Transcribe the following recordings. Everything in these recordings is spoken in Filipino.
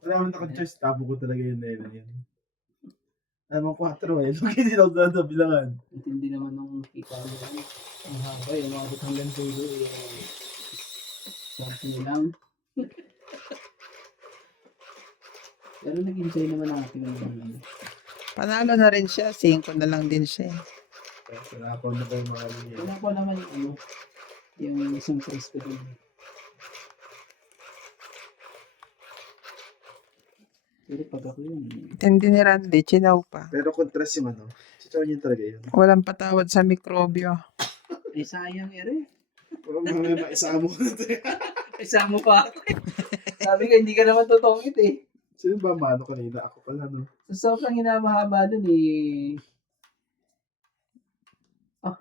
Wala naman akong choice, tabo ko talaga yun na yun. Alam mo, 4 eh. Lagi din ako sa bilangan. Intindi naman ng kita mo. Ang haba eh, mga hanggang dulo eh. Sabi lang. Pero nag-enjoy naman natin. Panalo na rin siya. 5 na lang din siya. Kaya sinapaw na ba yung mga linya? Wala ko naman yung isang price ko din. Pero pag ako yun. Hindi ni Randy, chinaw pa. Pero contrast yung ano. Sitawin yun talaga yun. Walang patawad sa mikrobyo. Eh sayang ere. Parang mga maisama mo na ito. Isama mo pa ako eh. Sabi ko hindi ka naman totongit eh. Sino ba mano kanina? Ako pala, no? So sobrang hinamahaba dun eh. Oh.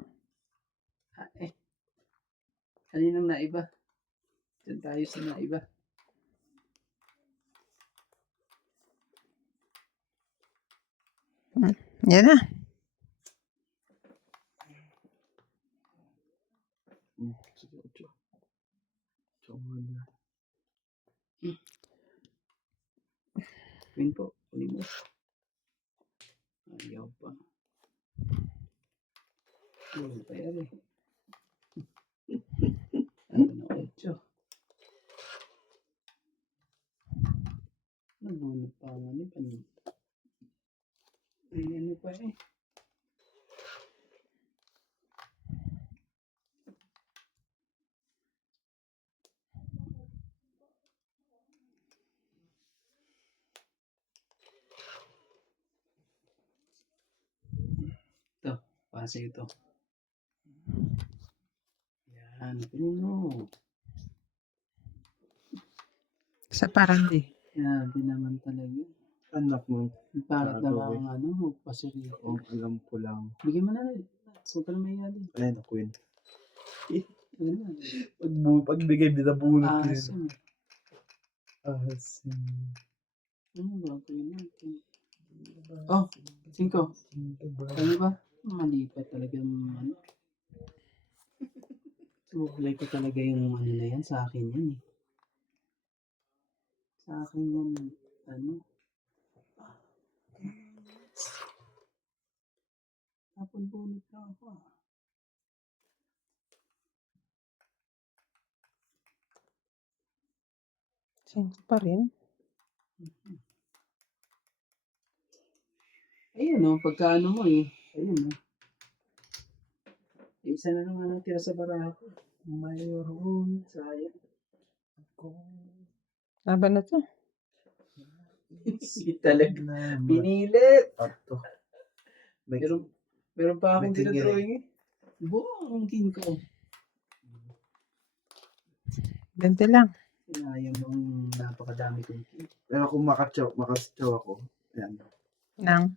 Kaninang naiba? Diyan tayo sa naiba. Yan na. Sige, 8. 8 na. Queen po, kunin mo. Ayaw pa. Ayaw pa yan eh. Ano na 8? Nagunod pa nga ni Panin. Ay, ano pa eh. Ito, pase ito. Yan, kunin mo. Sa Randy. Yan, di naman talaga. Anak mo. Bakit naman magpasiri ko? Oh, alam ko lang. Bigyan mo na rin. So, para may yali. Ayun, Queen. Ano? Pagbigay, binabunot ko Asim. yun. Asim. Ano ba? Gawin natin. Oh, 5. Ano ba? Mali pa talaga yung ano. Sukulay ko talaga yung ano na yan. Sa akin yan eh. Sa akin yan. Ano? Tapon bunot na ako. Cinco pa rin. Ayun o, pagkaano mo eh. Ayun o. Isa na naman ang tira sa barako. Mayroon, sayang. Laban na to. Hindi talaga. Pinilit. Pato. Meron pa akong may king dinodrawing eh. Buong ang king ko. 20 lang. Sinayang yung napakadami kong king. Pero kung makatsaw ako, yan. Nang,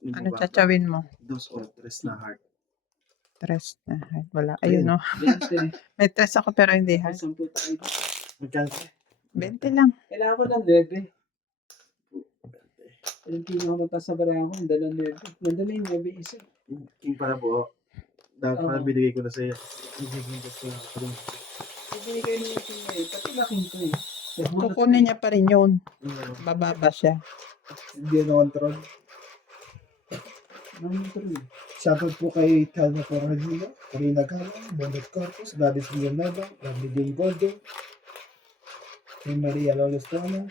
Yung ano baba, tsawin mo? 2 or 3 na heart. 3 na. Ay, wala. Ayun no. 20. May 3 ako pero hindi ha. 10 tayo. Magkano? 20 lang. Kailangan ko ng 9. Yung pinakamata sa barako, ang dalang 9. Nandala yung 9 isa. King pala po. Dapat pala binigay ko na sa'yo. Ibinigay niyo yung king ngayon. Pati laking ko eh. Kukunin niya pa rin yun. Bababa siya. Hindi na control. Shoutout po kay Calma Corralino, Corina Gala, Bonnet Corpus, Gladys Villanueva, Lovely Jane Gordo, kay Maria Lolostona,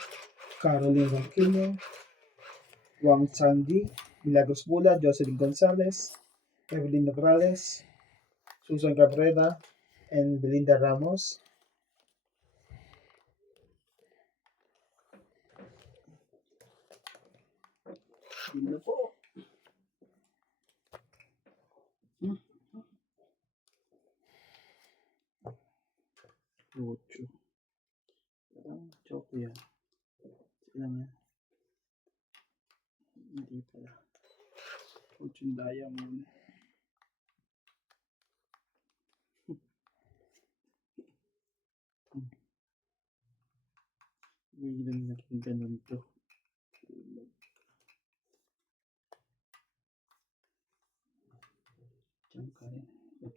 Caroline Ronquillo, Wang Changi, Milagros Bula, Jocelyn Gonzalez, Evelyn Nograles, Susan Cabrera, and Belinda Ramos. Yun na po. Ocho. Choco yan. Ilan yan? Hindi pala. Ocho diamond. Biglang naging ganun to. Diyan ka rin. 8.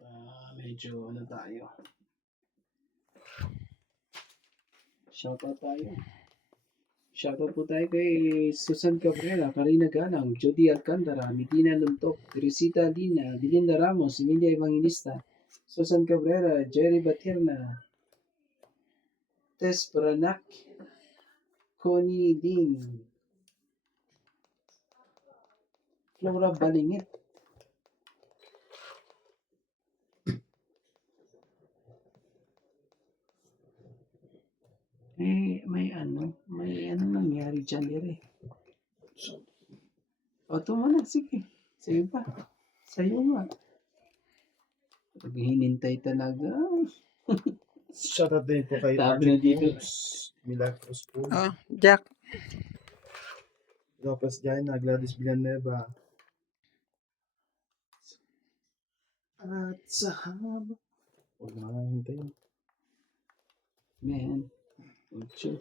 Dami. medyo ano tayo. Shoutout tayo. Shoutout po tayo kay Susan Cabrera, Karina Galang, Jody Alcantara, Medina Luntok, Teresita Dina, Dilinda Ramos, Emilia Evangelista, Susan Cabrera, Jerry Batirna, Tess Branak, Connie Dean, Flora Balingit, may ano nangyari dyan dire. O, tumuna, sige. Sa'yo pa. Sa'yo nga. Pag hinintay talaga. Shoutout din po kay Sabi na dito. Milagros po. Oh, Jack. Lopez Jaina, Gladys Villanueva. At sa haba. Huwag na nga hintayin. Man. Ocho.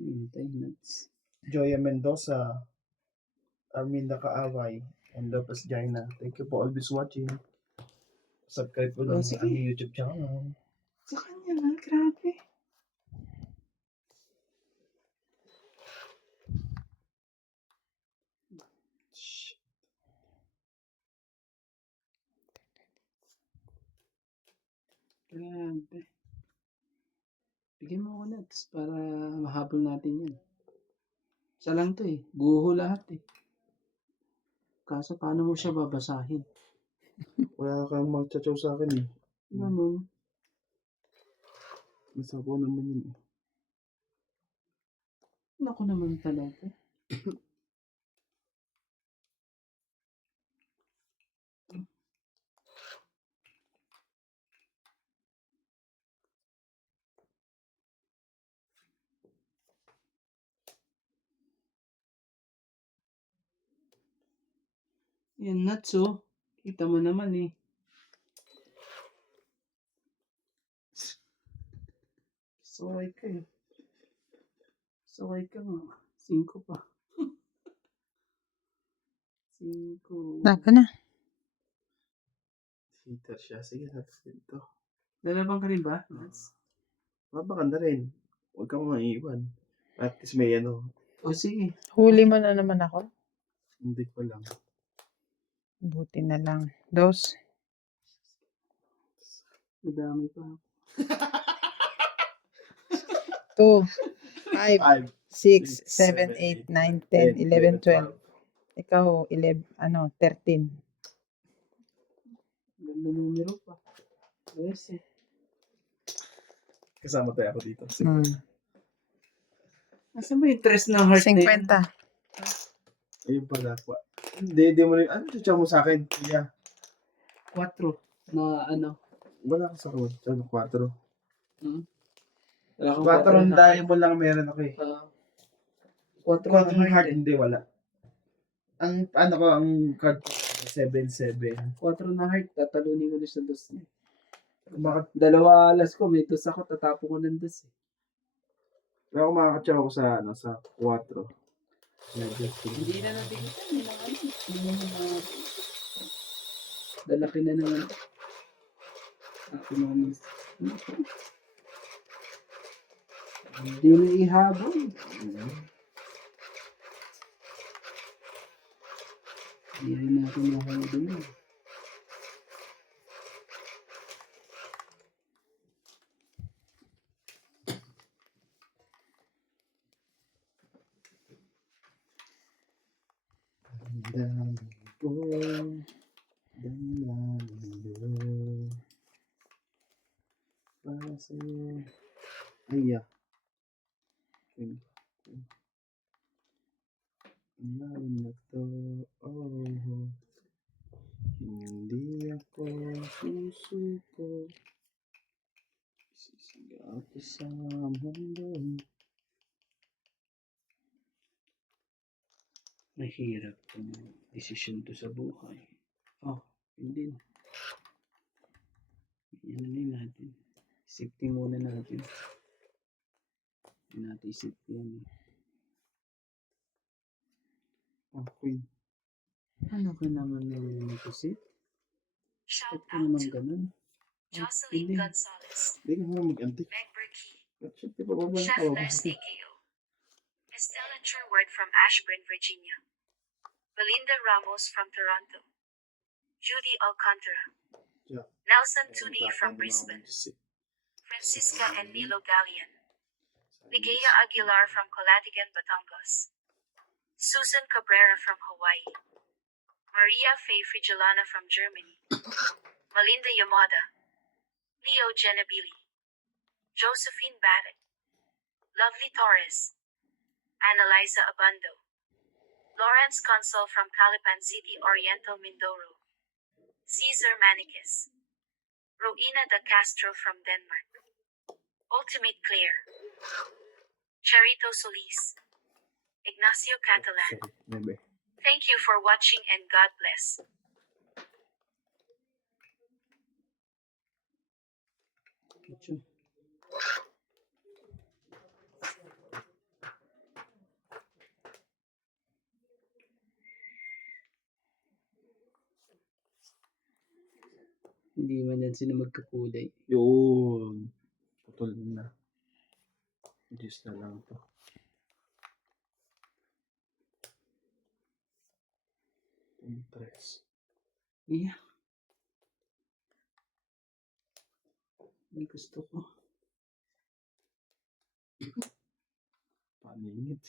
Hintay nuts. Joya Mendoza, Arminda Kaaway, and Lopez Jaina. Thank you for always watching. Subscribe po lang Oh, sige. sa aming YouTube channel. Sa kanya na, grabe. Grabe. Bigyan mo ako nuts para mahabol natin yan. Isa lang to eh. Guho lahat eh. Kaso paano mo siya babasahin? Wala kang magchachaw sa akin eh. Ganun. Masabaw naman yun eh. Naku naman talaga. Yan nuts oh. Kita mo naman eh. Saway ka eh. Saway ka nga. 5 pa. 5. Laban na. Hater siya. Sige, natin ito. Lalabang ka rin ba? Nuts? Mabakanda rin. Huwag kang maiiwan. At least may ano. O sige. Huli mo na naman ako. Hindi ko lang. Buti na lang. 2. Madami pa. 2, 5, 5, 6, 7, 8, 9, 10, 11, 12. Ikaw, 11, 13. Ganda numero pa. Yes eh. Kasama tayo ako dito. Hmm. Nasaan ba yung tres ng heart na yun? 50. Ayun pala. Hindi mo rin. Ano chachaw mo sa akin? Kuya. 4 na ano. Wala ka sa akin. Chachaw 4. Hmm? Wala kang 4 na- diamond lang meron ako eh. 4 4 na heart, heart eh. hindi wala. Ang ano ko, ang card ko, 7-7. 4 na heart. Tatalunin ko na sa dos niya. Bakit? 2 alas ko. May dos ako. Tatapo ko ng dos eh. Kaya ako makakachaw ako sa, ano, sa 4. Hindi na natin ito. Hindi na ano. Hindi na natin. Dalaki na naman. Ako naman. Hindi na ihabol. Hindi rin natin mahabol eh. Para sa'yo. Ay, yeah. Ngayon na to, oh, hindi ako susuko. Sisigaw ko sa mundo. Mahirap ang desisyon to sa buhay. Oh, hindi na. Yan na natin. Safety muna natin. Hindi natin safety yan eh. Ah, queen. Ano ka naman yung nag-isip? Ba't ka naman ganun? Jocelyn Hindi. Gonzalez, Hindi ka naman mag-antik. Meg Berkey, At syempre, pababa na Chef pababa. Leslie Keo, Estella Sherwood from Ashburn, Virginia, Belinda Ramos from Toronto, Judy Alcantara, Yeah. Nelson Tuni from Brisbane, Francisca and Nilo Gallian, Ligaya Aguilar from Calatigan, Batangas, Susan Cabrera from Hawaii, Maria Faye Frigilana from Germany, Melinda Yamada, Leo Genabili, Josephine Badet, Lovely Torres, Annalisa Abando, Lawrence Consul from Calipan City, Oriental Mindoro, Caesar Manikis, Roina da Castro from Denmark, Ultimate Claire, Charito Solis, Ignacio Catalan. Sorry, bebe. Thank you for watching and God bless. Ito. Hindi man yan sila magkakulay. Yun. Putol na. Diyos na lang to. Interest. Yeah. Ang gusto ko. Paningit.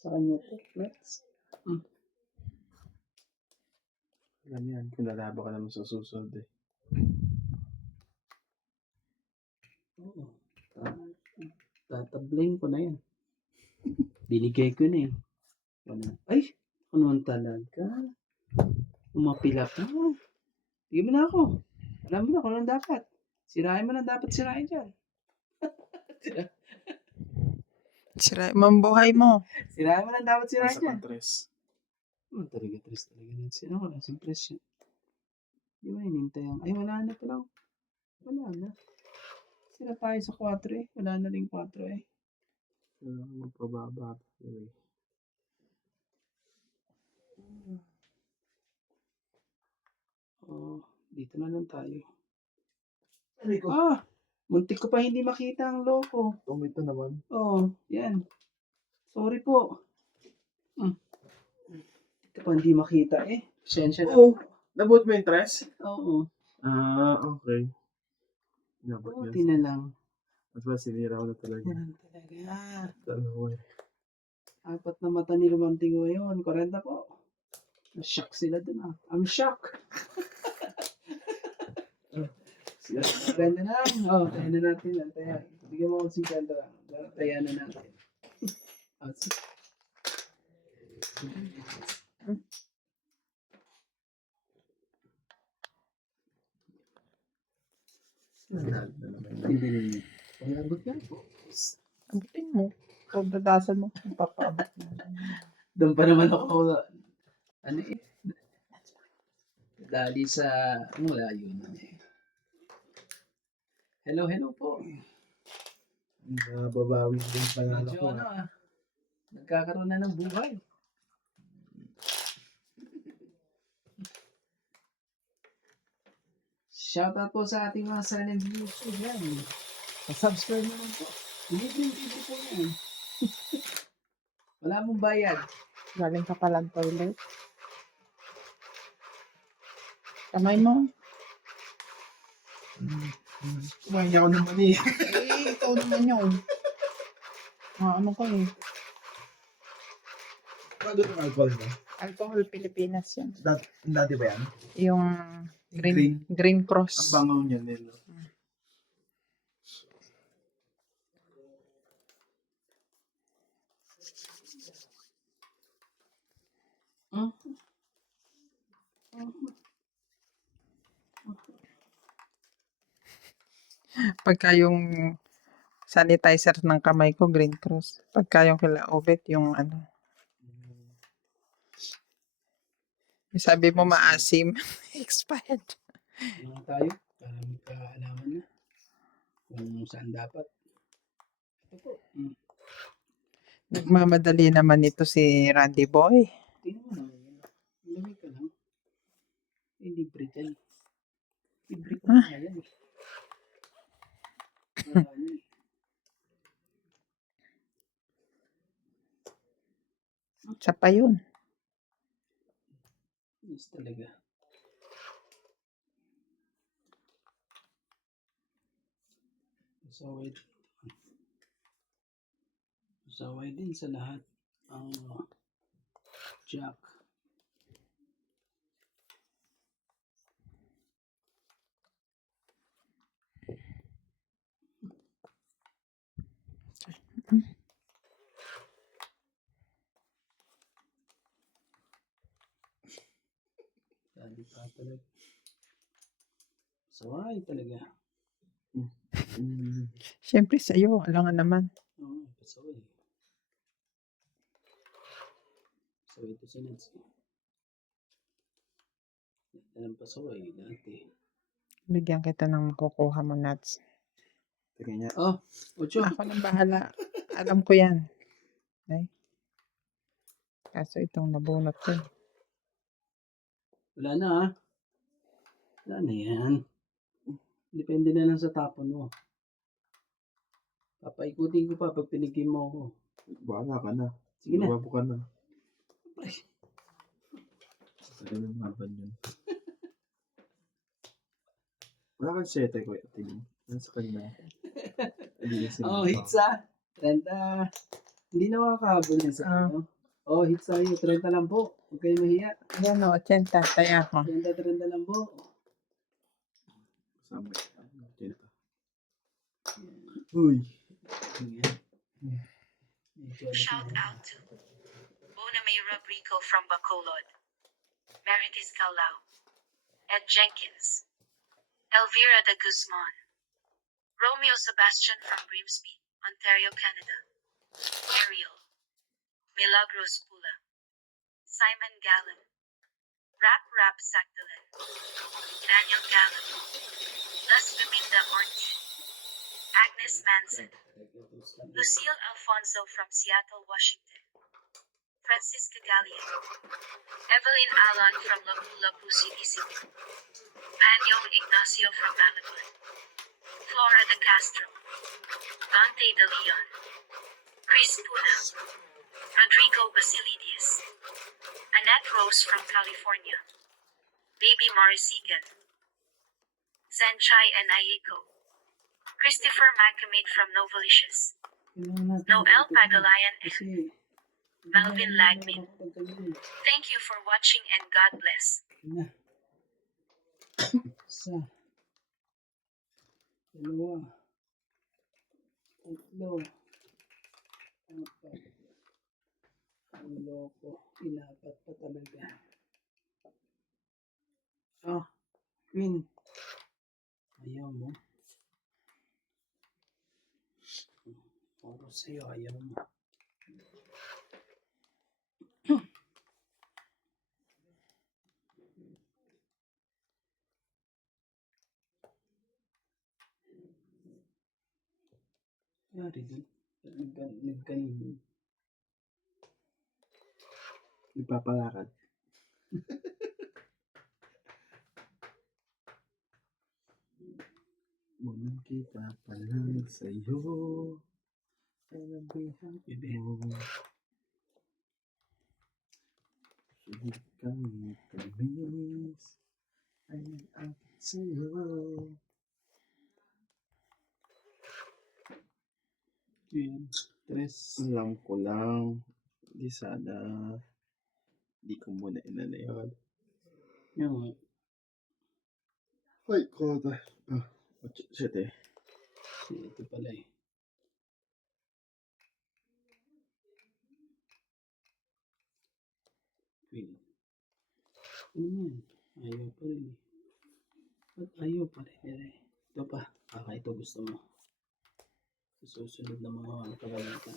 Sa kanya to. Let's. Alam yan, kung lalaba ka naman sa susunod eh. Oo. Tatablayin ko na yan. Binigay ko na eh. Wala. Ay! Ano naman talaga? Umapila ka. Bigyan mo na ako. Alam mo na kung anong dapat. Sirain mo na dapat sirain dyan. Mambuhay mo. Sirain mo na dapat sirain Sa dyan. kontres. Talaga, tres talaga na. Sino ko lang, impression. Di ba hinintay ang, ay wala na pala. Wala na. Sila tayo sa 4 eh. Wala na rin 4 eh. Kailangan magpababa. Anyway. Oh, dito na lang tayo. Aray ko. Muntik ko pa hindi makita ang logo. Tumito naman. Oh, yan. Sorry po. Ito pa hindi makita eh. Pasensya na. Oo. Nabot mo yung tres? Oo. Okay. Nabot Buti yan. na lang. Mas ba sinira ko na talaga. Yan talaga. Dalawa eh. 4 na mata ni Romantingo ngayon. 40 po. Na-shock sila dun ah. I'm shocked. Ganda na lang. Oh, tayo na natin. Tayo. Bigyan mo akong 50 lang. Tayo na natin. Sige. Hindi rin. Pangabot na po. Abutin mo. Pagdadasan mo. Papaabot mo. Doon pa naman ako. Ano eh. Dali sa. Wala yun. Hello po. Nababawi din panalo Medyo ko. ano nagkakaroon na ng buhay. Shoutout po sa ating mga silent viewers po yan. Subscribe naman po. Libre po yan. Wala mong bayad. Galing ka palang toilet. Kamay mo. Kumain ako ng mani. Eh, ikaw naman yun. Ano ka eh. Bago itong alcohol mo? Alcohol Pilipinas yan. Dati ba yan? Yung green Ang cross. bangaw niya nila. Pagka yung sanitizer ng kamay ko, green cross. Pagka yung kila Obet, yung ano. Sabi mo maasim. Expired. Ano tayo? Para magkaalaman na. Kung saan dapat. Ito po. Nagmamadali naman ito si Randy Boy. Tingnan mo naman. Lamig ka lang. libre dyan. Libre ko na yan eh. Marami. Isa pa yun. Yes talaga. Pasaway din sa lahat ang Jack. Sabi pa talaga. Pasaway talaga. Siyempre sa'yo, alangan naman. Oo, pasaway. Pasaway ito si Nancy. Alam pasaway dati. Bigyan kita ng makukuha mo, Nats. Tingnan niya. Oh, Ocho. Ako nang bahala. Alam ko yan. Ay. Kaso itong nabunot ko. Wala na ah. Wala na yan. Depende na lang sa tapon mo. Papaikutin ko pa pag pinigim mo ako. Bahala ka na. Sige na. Lumabo ka na. Tagal ng laban yun. Wala kang sete ko. Tingnan. Nasa kanya. Oh, hits ah. 30. Hindi na makakahabol yan sa inyo. Oh, hits ah yun. 30 lang po. Huwag kayo mahiya. Yan o, 80. Taya ko. 30 lang po. Kasama. Uy. Shout out to Bona May Rodrigo from Bacolod, Meritis Calao, Ed Jenkins, Elvira de Guzman, Romeo Sebastian from Grimsby, Ontario, Canada, Ariel, Milagros Pula, Simon Gallen, Rap Sagdalen, Daniel Gallen, Las Viminda Ortiz, Agnes Manson, Lucille Alfonso from Seattle, Washington, Francisca Gallian, Evelyn Alan from Lapu-Lapu City, Anyong Ignacio from Malagon, Flora de Castro, Dante de Leon, Chris Puna, Rodrigo Basilides, Annette Rose from California, Baby Morisigan, Sanchai and Ayeko, Christopher Macamate from Novalicious, Noel Pagalayan, and Melvin Lagmin. Thank you for watching and God bless. Isa. Dalawa. Tatlo. Apat. Loko. Inapat pa talaga. Oh, Queen. Ayaw mo. Puro sa'yo, ayaw mo. Yari din. Nagganin. Nagpapalakad. Munang kita pa lang sa'yo. Alam ko yung happy mo. Sulit kang tamis. Ay ang sa'yo. Queen. Tres. Alam ko lang. Di sana. Di ko muna inanayon. Yung Ay, kota. Ah, 7. ito pala eh. Queen. Ano yan? Ayaw pa rin eh. Ba't ayaw pa rin eh? Ito pa. Ito gusto mo. Sa susunod na mga kabalita.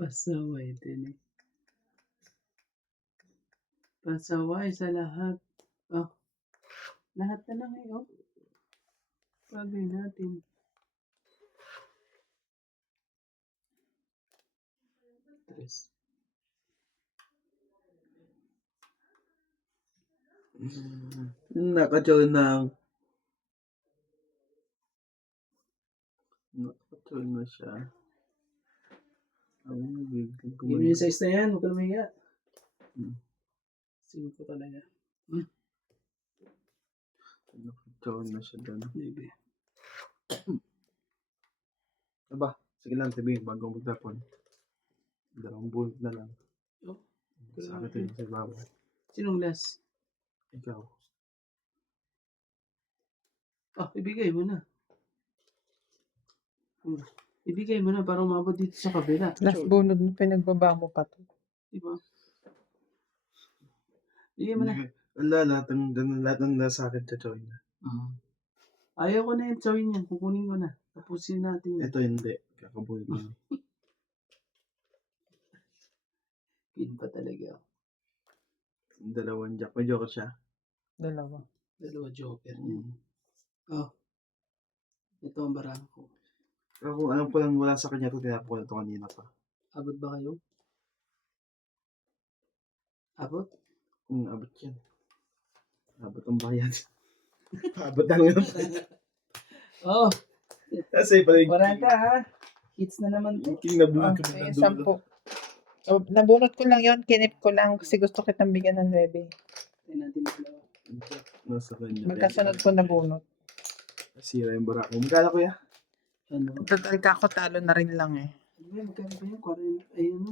Pasaway din eh. Pasaway sa lahat. Oh, lahat na lang eh, oh. Bagay natin. Tres. Naka-join na siya. Biglang Yun yung kumain. size na yan, huwag ka lumiya. Hmm. Sino ko talaga? Naka-join na siya doon. Maybe. Aba, sige lang, sabihin, bago magtapon. 2 bullet na lang. Oh, Sa akin ito yung sa baba. sinong last? Ikaw. Ibigay mo na. Ibigay mo na para umabot dito sa kabila. Last bunod mo, pinagbaba mo pa to. Diba? Bigay mo na. Wala, lahat ng nasa akin join na. Ayaw ko na yung tsawin yan. Kukunin ko na. Tapusin natin yan. Ito hindi. Kakabulit na. Pin pa talaga. 2 jack. May joker siya. Dalawa. Dalawa joker niya. Ito ang barahan ko. Pero kung alam ko lang wala sa kanya ito, tinapo ko na ito kanina pa. Abot ba kayo? Abot? Abot yan. Abot ang bayan. Abot lang yun. Kasi pala yung 40 ha. Hits na naman to. king na bullet ko Yung na 10. Oh, nabunot ko lang yon, kinip ko lang kasi gusto kitang bigyan ng 9. Tignan natin dalawa. Nasa kanya. Magkasunod ko nabunot. Sira yung bara ko. Magkala ko ya? Ano? Total ka ako, talo na rin lang eh. Ano ba? Magkano ba yun? 40? Ay ano?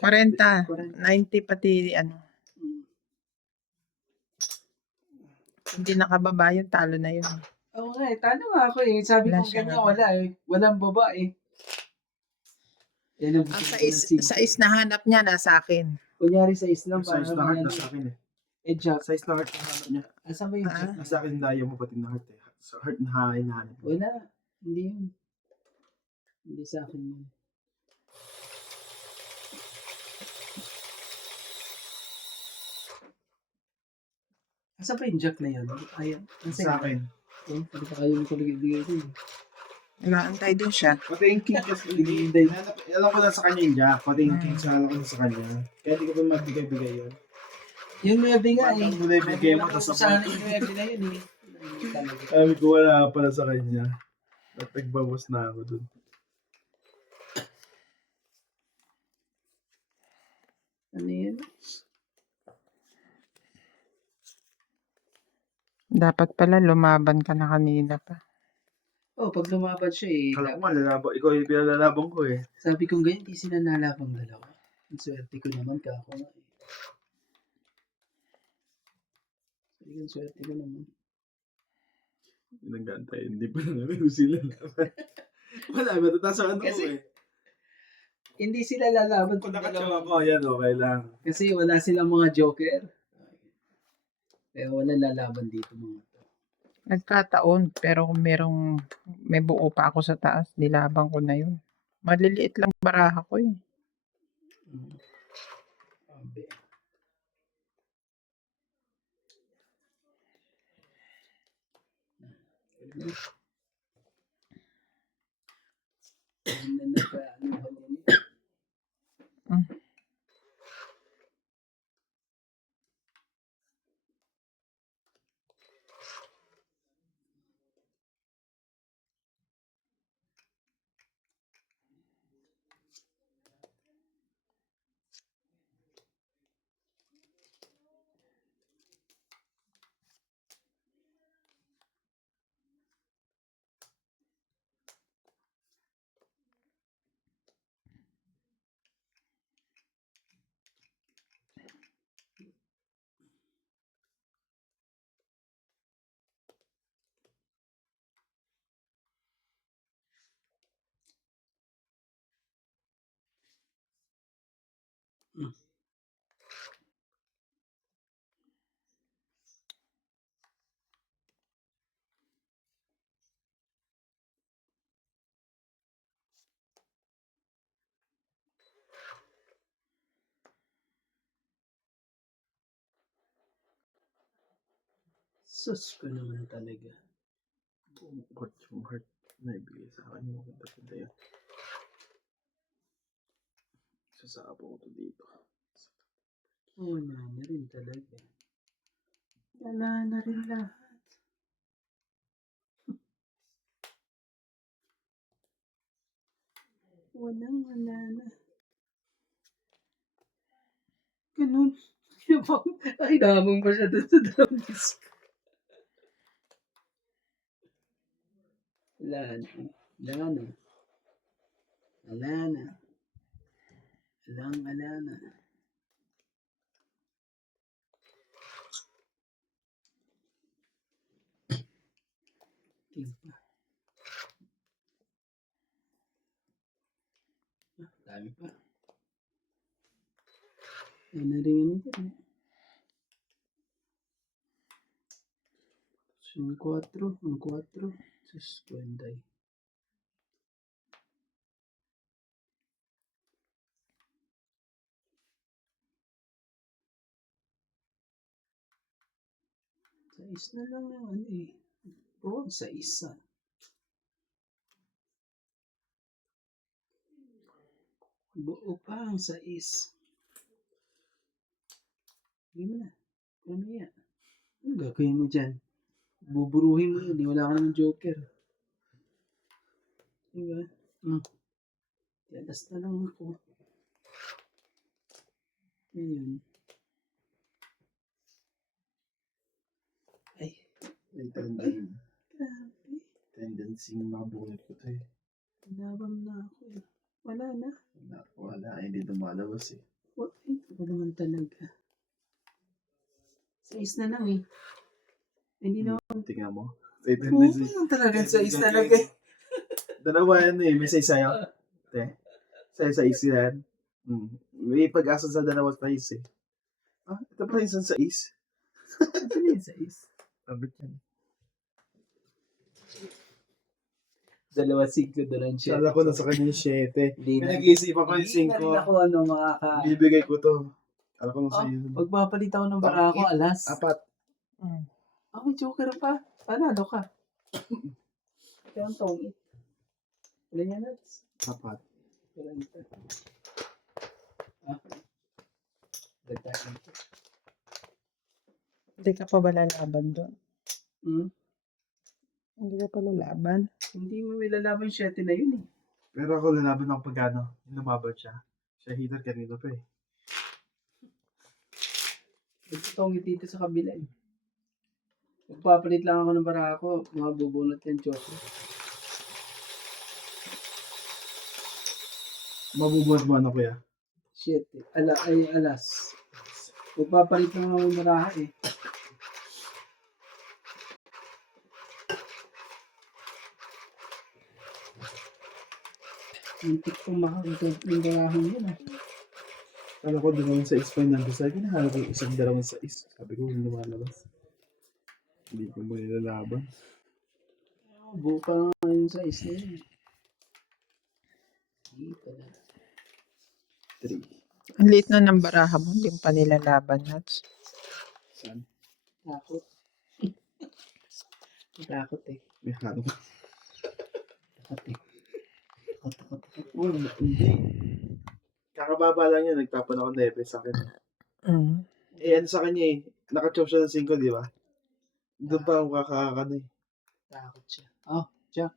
40, 90 pati ano. Hindi nakababa yun, talo na yun. Oo nga eh. Talo nga ako eh. Sabi Wala ko siya kanya nga. wala eh. Walang baba eh. Yan ang Ang gusto ko ng sais na hanap niya, nasa akin. Kunyari sa Islam. Size na heart nasa akin eh. Jack. Size na heart na hanap niya. Asan ba yung Jack? Nasa akin dayo mo pati na heart eh. Sa heart na hinahanap. Wala. Hindi yun. Hindi sa akin yun. Asan pa yung Jack na yun? Ayan. Sa akin. Hindi pa kayo yung paligid-bigay ko. Nag-aantay din siya. Pati yung king kasi alam ko na sa kanya yung jack. Pati yung king sa alam ko na sa kanya. Kaya di ko pa magbigay-bigay yun. Yung 9 nga eh. Ang binibigay mo, Wala tas ko sa akin yung 9 na yun eh. Sabi ko wala pala sa kanya. At nagbabos na ako dun. Ano yun? Dapat pala lumaban ka na kanina pa. Pag lumaban siya eh. Kala ko nga, ikaw yung pinalalabang ko eh. Sabi kong ganyan, di sila nalabang dalawa. Ang swerte ko naman ka ako nga eh. Sabi ko, swerte ko naman. Nagantay, hindi pa namin kung sila naman. Wala, matatasakan ako Kasi, eh. hindi sila lalaban Kung kung nakatsawa dalawa. ko, yan okay lang. Kasi wala silang mga joker. Kaya wala lalaban dito mga to. Nagkataon, pero kung may buo pa ako sa taas, nilabang ko na yun. Maliliit lang baraha ko eh. Sabi. Ano na ba? Ano ba yan eh? Sus ko naman talaga. What yung heart na ibigay sa akin yung maganda yun. Sasabo ko to dito. Wala na rin talaga. Wala na rin lahat. Wala na. Ganun. Ay, namang pa siya doon sa drum disc. Wala na. Wala na. Wala na. Wala na. Tingpa. Dami pa. Ano rin yan ito? Ang 4. Sus, kwenday. Sais na lang naman eh. Oo, sa isa. Buo pa ang sais. Hindi mo na. Ano yan? Ano gagawin mo dyan? Buburuhin mo yun. Di wala ka ng joker. Diba? Tiyadas na lang ako. Ngayon. Ay. May tendency. Grabe. Tendency mabunot ko to eh. Nabam na ako eh. Wala na. Wala. Hindi lumalabas eh. Ito naman talaga. Sais na lang eh. Hindi na. Tingnan mo. May Oo, tendency. lang talaga sais talaga eh. Dalawa yan eh. May say-sayo. Say-sayo yan. May pag-asa sa dalawa sais eh. Ito pala isang sais. Ano yung sais? Sabit yan. 2 siglo doon siya. Kala ko nasa kanya yung 7. Hindi na. Pinag-iisipan ko yung Hindi na rin 5. ako makaka... Bibigay ko to. Kala ko nasa iyo. Pagpapalit ako ng barako, alas. 4. May joker pa. Panalo ka. Kaya ang tongit. Ilan yan, Nats? 4. Ilan ito? Dagdagan ito. Hindi ka pa ba lalaban doon? Hindi ka pa lalaban? Hindi mo ilalaban yung 7 na yun eh. Pero ako lalaban ako pag ano, lumabad siya. Siya hitter kanina pa eh. Nagtutongit dito sa kabila eh. Magpapalit lang ako ng barako, mabubunot yan, joker. Mabubuhat mo ano kuya? Shit eh. Alas. Magpapalit lang ako ng barako eh. Muntik kong makakita ng barahon yun ah. Kala ko doon sa is final. Sabi ko nahanap ko yung isang dalawang sa is. Sabi ko hindi lumalabas. Hindi ko mo nilalaban. Buo pa nga yun sa is na yun. Hindi pala. 3. Ang liit na ng baraha mo, hindi mo pa nilalaban, Nats. Saan? Takot. Takot eh. May hanap. Takot eh. Takot. Well, hindi. Kakababa lang yun. Nagtapan ako 9 sa akin. Ano sa kanya eh. Naka-chop siya ng 5, di ba? Doon pa ako kakakano eh. Takot siya. Jack.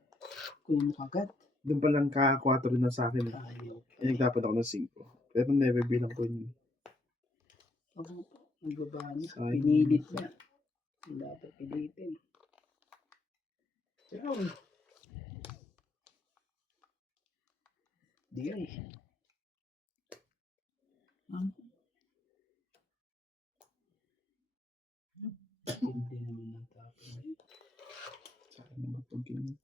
Kunin mo kagad. Doon pa lang ka-4 na sa akin eh. Ayaw. Nagtapan ako ng 5. Pero 9 bilang ko yun. Nagbaba niya. Sayang. Pinilit niya. Hindi dapat pilitin. Ciao. Di ay. Hindi naman natapon na yun. Saka naman pag ganyan.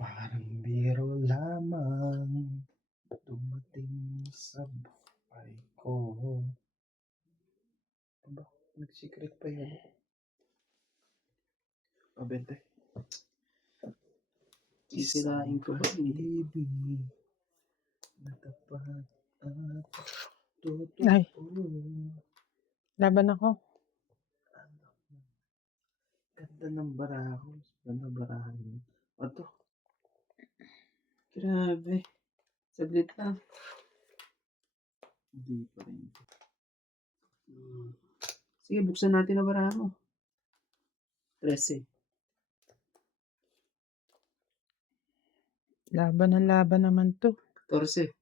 Parang biro lamang dumating sa buhay ko. Aba, nag-secret pa yun. Pabente. Sisirain ko ba? Hindi. Ibig natapat at totoo. Ay. Laban ako. Ganda ng baraha ko. Ganda ng barahan mo. Ato. Grabe. Saglit lang. Hindi pa rin. Sige, buksan natin ang baraha mo. 13. Laban ng laban naman to. 14.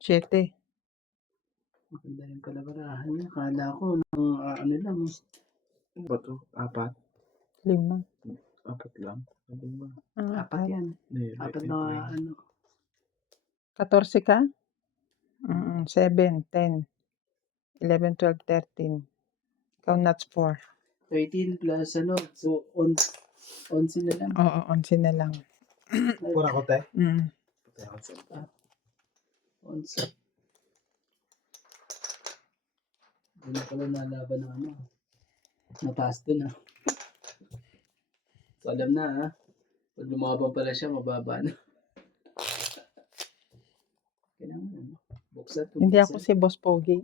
7. Maganda rin pala barahan niya. Kala ko ng ano lang. Ano ba to? 4? 5. 4 lang? Ano ba? Apat yan. Nebe, Apat na ano. 14 ka? 7, 10, 11, 12, 13. Ikaw nuts 4. 13 plus ano. So, 11 na lang. Oo, 11 na lang. Pura ko, te? Mm. Patay ako sa 11. Hindi pala nalaban ng ano. Mataas dun ah. So, alam na ah. Pag lumaban pala siya, mababa na. Kailangan ano. Buksan. Hindi ako si Boss Pogi.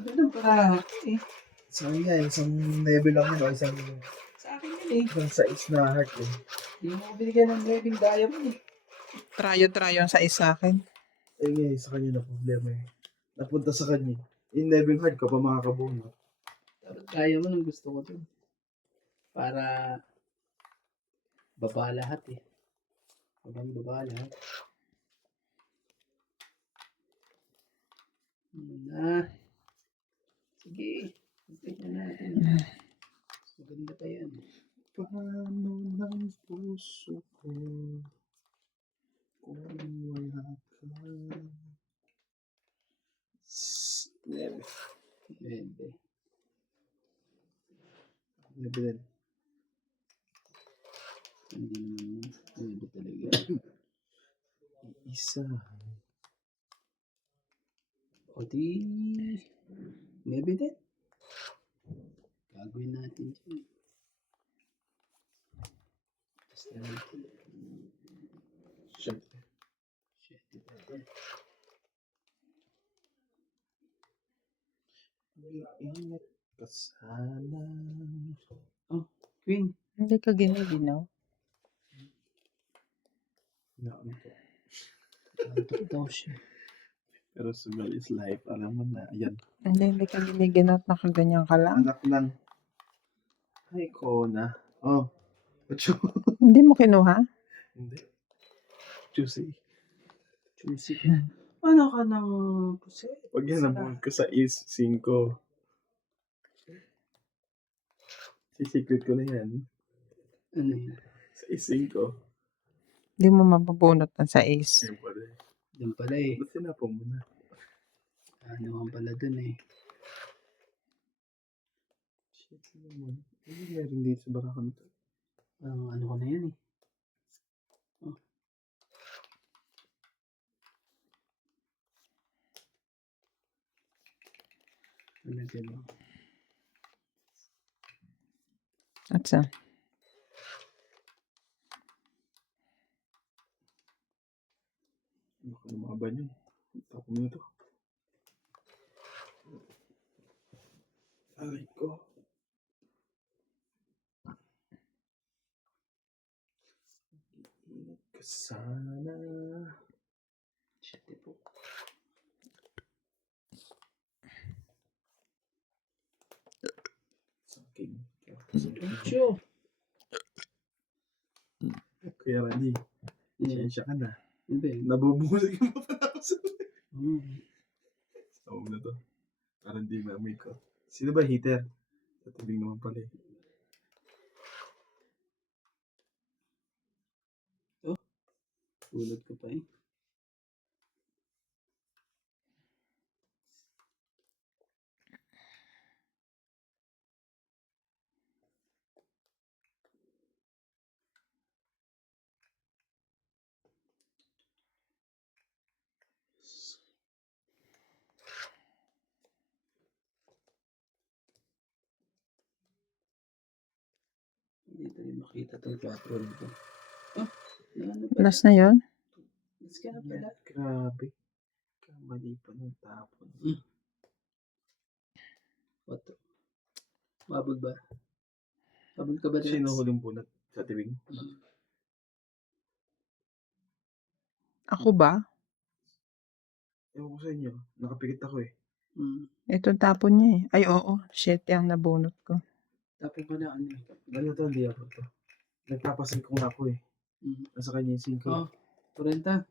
Ganun para eh. Sa kanya, isang level lang yun, o isang Sa akin yun eh. size na heart eh. Hindi mo binigyan ng living diamond eh. Trayo sa isa akin. Eh ngayon, sa kanya na problema eh. Napunta sa kanya. In level heart ka pa makakabuo. Dapat kaya mo nung gusto ko dun. Para baba lahat eh. Baba lahat. Ano na. Sige. Tignan natin. Maganda pa yan. Paano ng puso ko kung wala ka? 9. 20. 9 din. Hindi naman. Hindi talaga. Isa. O di. Maybe din. Gagawin natin dyan. Tapos na natin. Siyempre. Shit, ito din. Iingat ka sana. Oh, Queen. Hindi ka ginaginaw. Naantok. Antok daw siya. Pero sugal is life. Alam mo na. Ayan. Hindi ka giniginaw at nakaganyan ka lang. Anak lang. Ay, Kona. Oh. Pacho. Hindi mo kinuha? Hindi. Juicy. Juicy ka. Ano ka ng puset? Pag yan nabuhod ko sa is 5. Secret ko na yan. Ano yun? Sa is 5. Hindi mo mabubunot ng sa ace. Ayun pala eh. Doon pala eh. Ba't sinapon mo na? Ano naman pala dun eh. Shit naman. Ano meron dito sa barakan to? Ano ko na yan eh. Oh. Ano dyan oh. At sa? Baka lumaban yun. Tapos mo na to. Aray ko. Ingat ka sana. Shit po. Saking. Sure. Kaya Randy, pasensya ka na. Hindi. Nabubulag yung mga panakasal. Sa na to. Parang di maamoy ko. Sino ba heater? Tatibig naman pala eh. Tulad ko pa eh. makita tong 4 nito. Oh, ano pa? Last na yon. Last ka na pala. Grabe. Kamali pa ng tapon. 4. Mabog ba? Mabog ka ba, Dats? Sino huling bunot sa tibing? Ako ba? Ewan ko sa inyo. Nakapikit ako eh. Ito tapon niya eh. Ay, oo. 7 ang nabunot ko. Tapos ko na ano eh. Ano to? Hindi ako to. Nagpapasingkong ako eh. Nasa kanya yung 5. Oh, 40.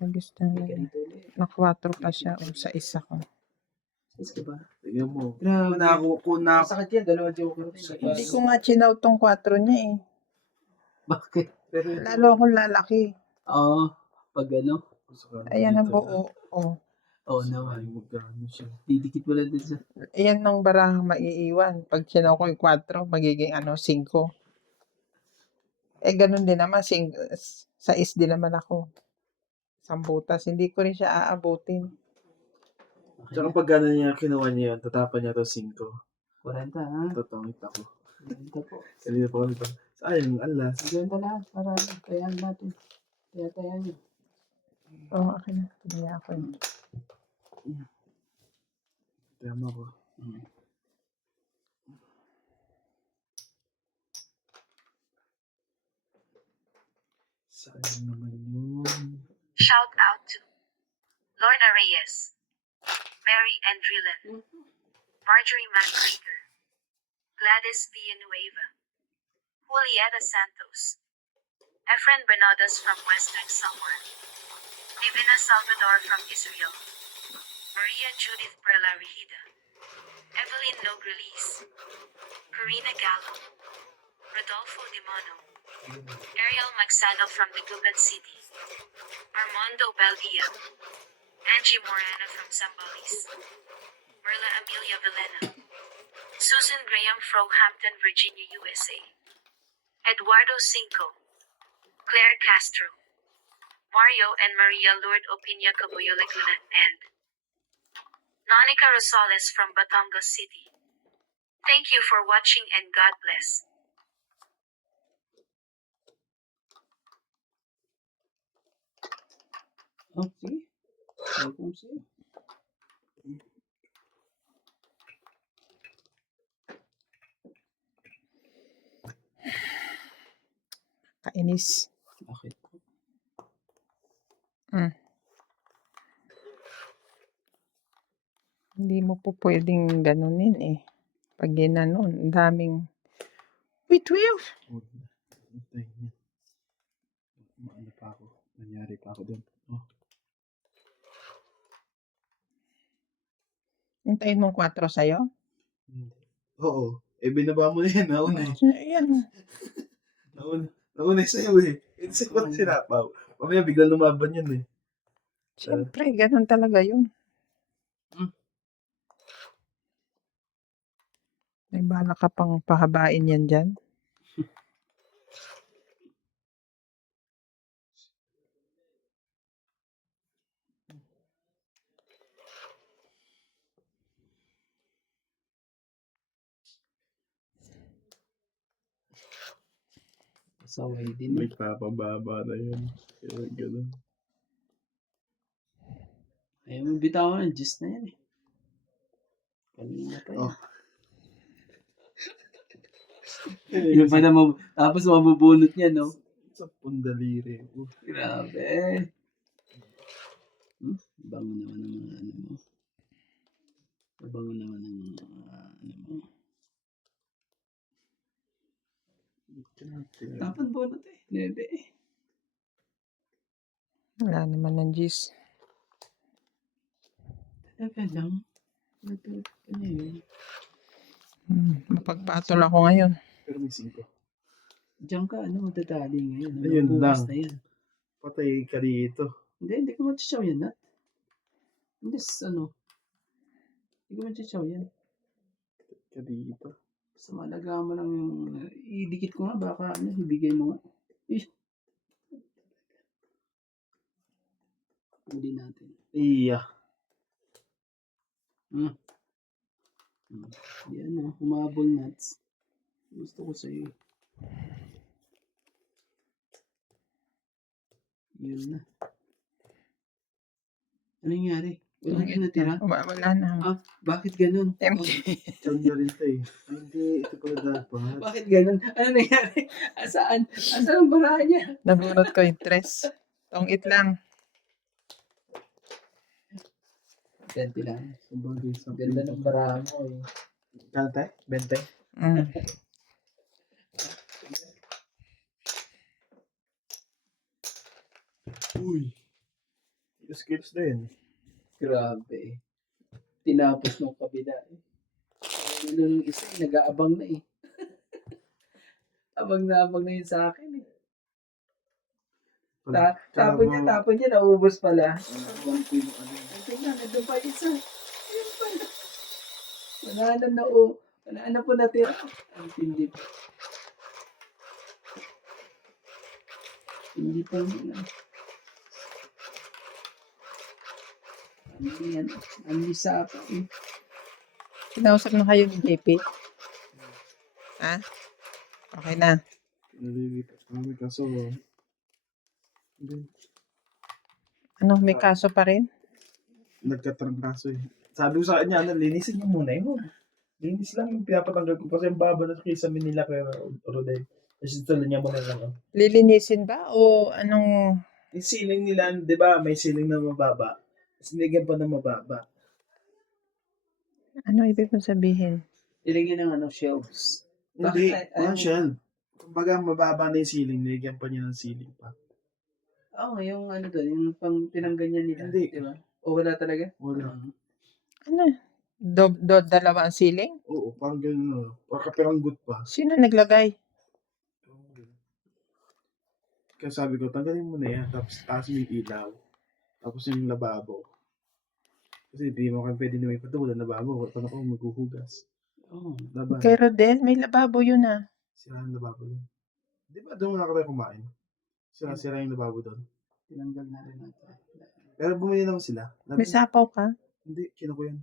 Ang gusto May niya. ganito ulit. Na 4 pa siya o sa isa ko. Is ka ba? Tignan mo. Grabe. Kung na ako. Masakit yan, 2 joker. Hindi ko nga chinaw tong 4 niya eh. Bakit? Pero ito, Lalo akong lalaki. Oo. Pag ano? Ayan ang buo. Oh. Oo naman. Ay, magkano siya. Didikit mo lang din sa... Ayan ang barahang maiiwan. Pag chinaw ko yung 4, magiging 5. Eh, ganun din naman. 6 din naman ako. 10 butas. Hindi ko rin siya aabutin. Tsaka pag gano'n niya, kinuha niya yun, tatapan niya to 5. 40 ha? Tatangit ako. 40 po. Kanina pa ako nito. Sayang, alas. 40 lahat. Para tayan natin. Tayan nyo. Oo, akin na. Tumaya ako yun. Tama ko. Sayang naman yun. Shout out to Lorna Reyes, Mary Andrillen, Marjorie McGregor, Gladys Villanueva, Julieta Santos, Efren Bernadas from Western Samar, Divina Salvador from Israel, Maria Judith Perla Rihida, Evelyn Nogrelis, Karina Gallo, Rodolfo Dimano, Ariel Maxano from Dagupan City, Armando Baldia, Angie Morana from Zambales, Merla Amelia Villena, Susan Graham from Hampton, Virginia, USA, Eduardo Cinco, Claire Castro, Mario and Maria Lourdes Opinia Cabuyo Laguna, and Nonica Rosales from Batangas City. Thank you for watching and God bless. Oh, sige. Sabi ko sa'yo. Kainis. Bakit? Hindi mo po pwedeng ganunin eh. Pag ginanon, ang daming... Wait, Will! Huwag na. Antayin niya. Maano pa ako. Nangyari pa ako doon. Oh. Hintayin mong 4 sa'yo? Hindi. Oo. Eh, binaba mo na yan. Nauna eh. Ayan. Nauna eh sa'yo eh. Hindi sa'yo pa sinapaw. Mamaya biglang lumaban yun eh. Siyempre, ganun talaga yun. May bala ka pang pahabain yan dyan. Pasaway din eh. Nagpapababa na yun. Kaya gano'n. Ayaw mo bitawan ng gist na yan eh. Kanina pa yan. Oh. Yung pa na tapos mabubunot niya, no? Sa pundaliri. Grabe. Bango naman ng mga ano mo. Bango naman ng mga ano mo. Dapat bunot eh. Lebe eh. Wala naman ng gis. Talaga lang. Ano yun? Mapagpatol ako ngayon. Pero may 5. Diyan ka, ano, magdadali ngayon. Ayun Bukas lang. na yan. Patay ka dito. Hindi ko matsyaw yan, Nat. Hindi, ano. Hindi ko matsyaw yan. Ka dito. Basta malaga mo lang yung, idikit ko nga, baka, ano, ibigay mo nga. Huli natin. Iya. Yan, humabol, Nats. Gusto ko sa'yo. Yun na. Ano nangyari? Wala na natira? Wala na. Bakit ganun? Empty. Saan niya rin ito eh. Ay, hindi. Ito pala dapat. Bakit ganun? Ano nangyari? Asaan? Asaan ang barahan niya? Nabunot ko yung tres. Tongit lang. Ganti lang. Sabagay sa Ganda ng barahan mo eh. Kante? 20? Mm. Uy. Skills din. Grabe. Tinapos ng kabila eh. Ano nung isa, nag-aabang na eh. abang na yun sa akin eh. Tapon niya, naubos pala. Tingnan, nandun pa isa. Ayun pala. Wala na po natira. Ang tindi pa. Hindi pa nila. Ang lisa pa eh. Kinausap na kayo ni JP? Ha? Okay na. Nalilipat kami kaso. Hindi. Ano, may kaso pa rin? Nagkatrangkaso eh. Sabi ko sa kanya, linisin niyo muna yun. Linis lang yung pinapatanggal ko kasi yung baba na sa Manila kaya Rodel. Kasi tuloy niya muna lang. Lilinisin ba? O anong... Yung ceiling nila, di ba, may ceiling na mababa. Sinigyan pa na mababa. Ano ibig mong sabihin? Nilagyan ng shelves. Hindi, Bakit? one shelf. Kumbaga, mababa na yung ceiling, nilagyan pa niya ng ceiling pa. Oo, yung doon, yung pang pinangganyan nila. Hindi. Di ba? O wala talaga? Wala. Ano? Dalawa ang ceiling? Oo, parang gano'n. Parang kapiranggot pa. Sino naglagay? Kaya sabi ko, tanggalin mo na yan. Tapos taas mo yung ilaw. Tapos yung lababo. Kasi hindi mo kayo pwede na may patulan lababo. Paano ko maghuhugas? Oo. Laban. Kay Rodel, may lababo yun ah. Sira yung lababo doon. Di ba doon nga kami kumain? Sira yung lababo doon. Tinanggal na rin natin. Pero bumili naman sila. May sapaw ka? Hindi, kinuha ko yan.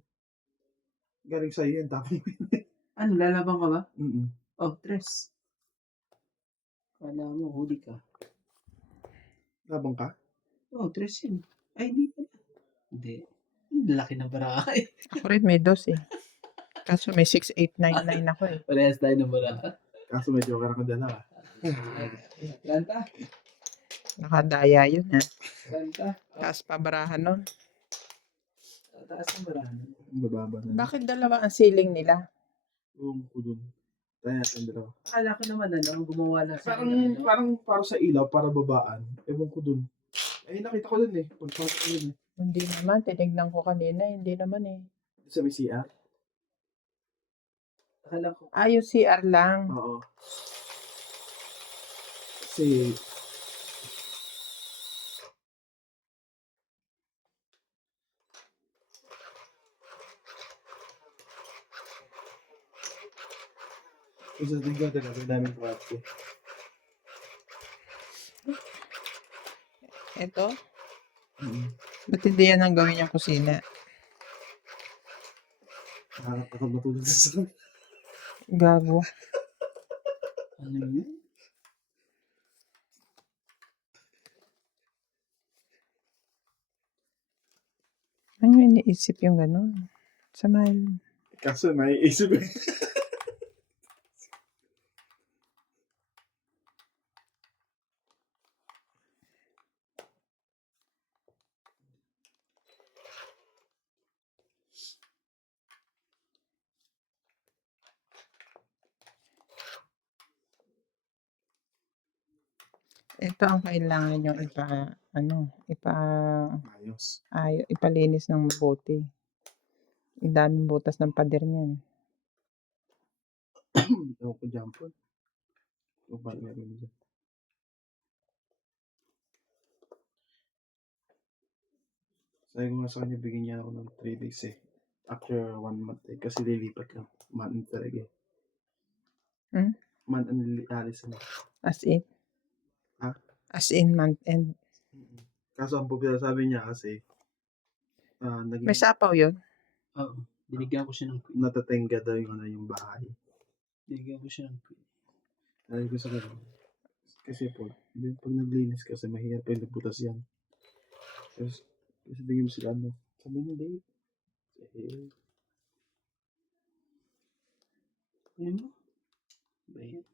Galing sa'yo yan, tapos mo yun. Ano, lalabang ka ba? Mm-mm. Tres. Kala mo, huli ka. Labang ka? Tres yun. Ay, hindi pala. Hindi. Laki ng barahay. Ako rin may dos eh. Kaso may 6899 ako eh. Parehas tayo ng barahay. Kaso medyo karang kadala. Lanta? Nakadaya yun ha. Lanta? Taas pa barahan nun. Taas ng barahan. Bababa na. Bakit dalawa ang ceiling nila? Yung ko dun. Tayo natin dalawa. Akala ko naman gumawa na sa Parang para sa ilaw, para babaan. Ewan ko dun. Ay, nakita ko dun eh. Pagpasok ko dun eh. Hindi naman. Tinignan ko kanina. Hindi naman eh. Sa may CR? Akala ko. Yung CR lang. Oo. Kasi isa tingnan natin ang daming kwarto. Ito? Ba't hindi yan ang gawin yung kusina? Harap ako matulog sa Gago. Ano yun? Ano yung iniisip yung gano'n? Sama yun. Kaso naiisip eh. Ito ang kailangan nyo ipalinis ng mabuti. Ang daming butas ng pader niyan. Ewan ko dyan po. O ba meron dyan? Sabi ko nga sa kanya, bigyan niya ako ng 3 days eh. After 1 month eh. Kasi lilipat lang. Month talaga eh. Month ang alis na. As in? Ha? As in month end. Kaso ang popular sabi niya kasi naging May sapaw yun? Oo. Binigyan ko siya ng queen. natatenga daw yung yung bahay. Binigyan ko siya ng queen. Sabi ko sa kanya, kasi po, pag naglinis kasi mahirap pa yung butas yan. Kasi tingin mo sila ano, sabi niya, hindi. Eh, Ayun mo. Ba yan?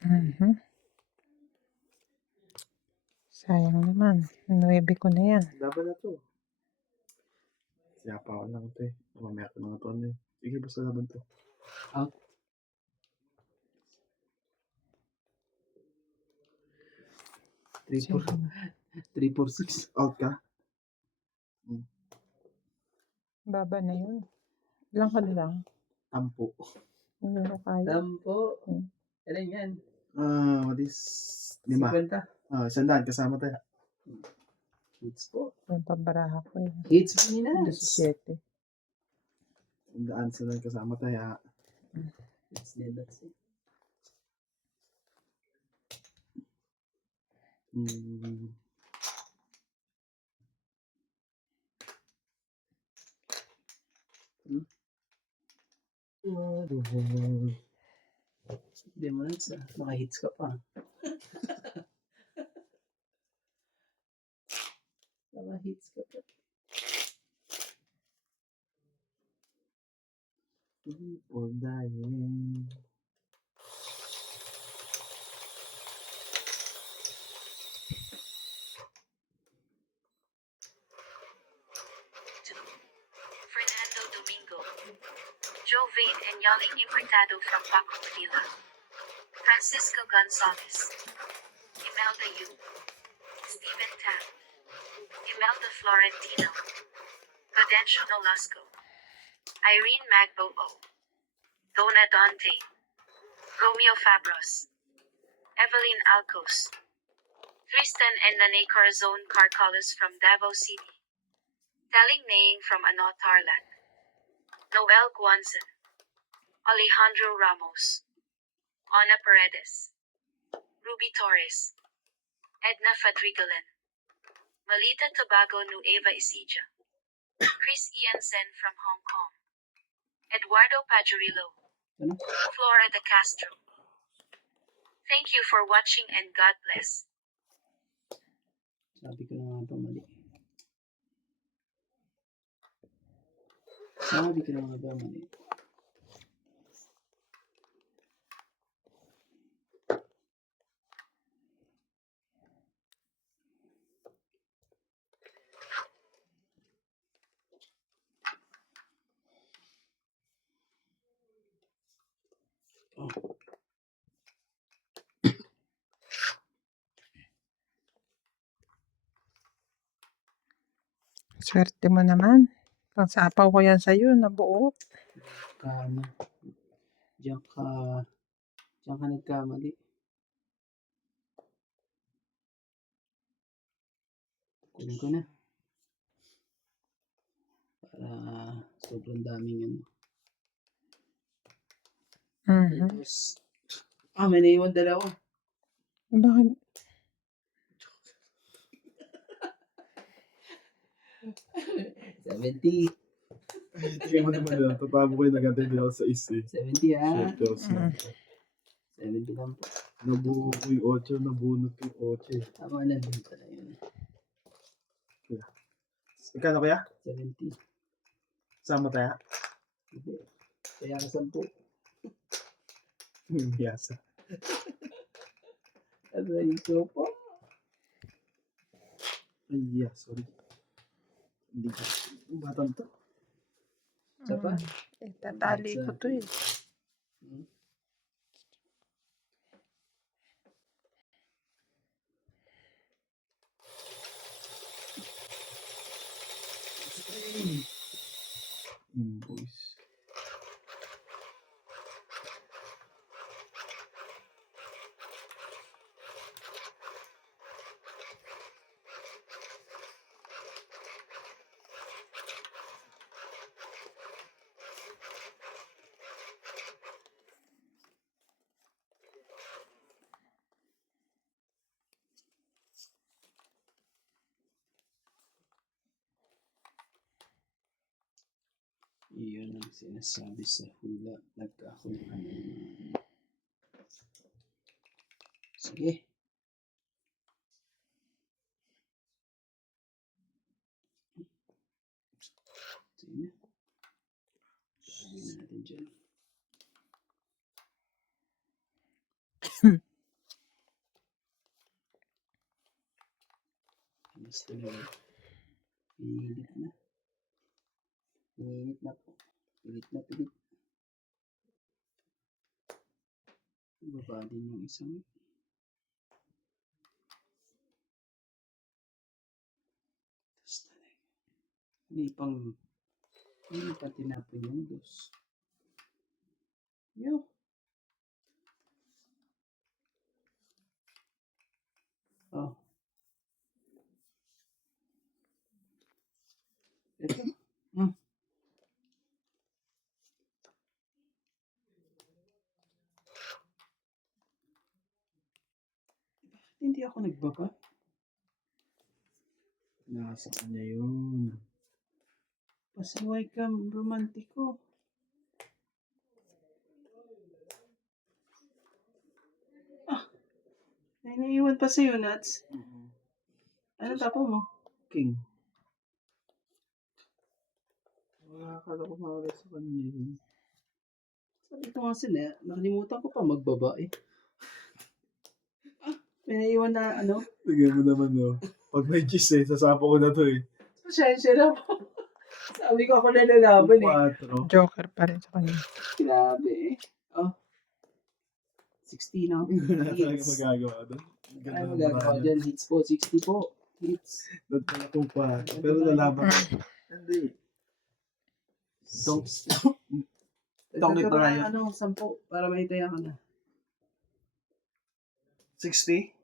Mhm. Sayang naman. 9 ko na yan. laban na to. Siyapa ko lang ito eh. Mamaya ko na ito ano eh. Sige, basta laban to. Out. Three, four, Sige. 3, 4, 6. Out ka? Baba na yun. Ilang ka na lang? Tampo. Hindi mo kaya. Tampo. Hmm. Ilan yan? What is 5? 50. 100 kasama tayo. Hits po. Yung pabaraha ko eh. Hits Pilipinas. 17. 100 kasama tayo. Hits Nedas eh. Hindi mo lang sa maka-hits ka pa. Maka-hits ka pa. Or dying. Fernando Domingo. Jovain Enyali Importado from Paco, Manila. Francisco Gonzalez. Imelda Yu. Stephen Tan. Imelda Florentino. Gaudensio Nolasco. Irene Magbo O. Donna Dante. Romeo Fabros. Evelyn Alcos. Tristan and Nane Carzone Carcalas from Davao City. Taling Maying from Ano Tarlac. Noel Guanzon. Alejandro Ramos. Ana Paredes. Ruby Torres. Edna Fadrigalan. Malita Tobago Nueva Ecija. Chris Ian Sen from Hong Kong. Eduardo Pajarillo. Ano? Flora de Castro. Thank you for watching and God bless. Sabi ko na nga ba mali. Sabi ko na nga ba mali. Oh. Swerte mo naman. Pangsapaw ko yan sa'yo, nabuo. Kama. Diyan ka nagkamali. Kunin ko na. Para sobrang daming ano. Mhm. Tapos, may naiwan dalawa. Bakit? $70. Tingnan mo naman yun. Tatabo ko yung nagantay din ako sa is eh. 70 ha. Shit, 70 lang po. nabuo ko yung 8, nabunot ko yung 8 eh. Tama na din pala yun. Ikano kaya? 70. Sama tayo? Hindi. Kaya ka 10. Yasa. Aray ko po. Ay, yeah, sorry. Hindi ko. Yung batang to. Isa pa? Tatali ko to eh. Invoice. Iyon ang sinasabi sa hula. Nagkakulangan. Sige. Sige na. Lagyan natin dyan. Basta na. Pilit na. Pilit na po. Pilit na pilit. Baba din yung isang. Tapos talaga. Hindi pa tinapon yung dos. Yo. Oh. Ito. Hindi ako nagbaba. Nasa kanya yun. Pasaway ka, romantiko. May naiwan pa sa'yo, Nats. Ano tapo mo? King. Akala ko mawala sa kanya yun. Sabi ko nga sila, nakalimutan ko pa magbaba eh. May naiwan na ano? Tignan mo naman, no. Pag may cheese eh, sasapo ko na to eh. Pasensya na po. Sabi ko ako na lalaban eh. 4. Joker pa rin sa kanya. Grabe eh. Oh. 60 na. Wala talaga Hits. magagawa doon. Ay, magagawa dyan. Hits po. 60 po. Hits. Nagtala itong 4. Pero nalaban ko. Hindi. Tongit na Dagdagan kayo. pa ng 10 para maitaya ka na. 60?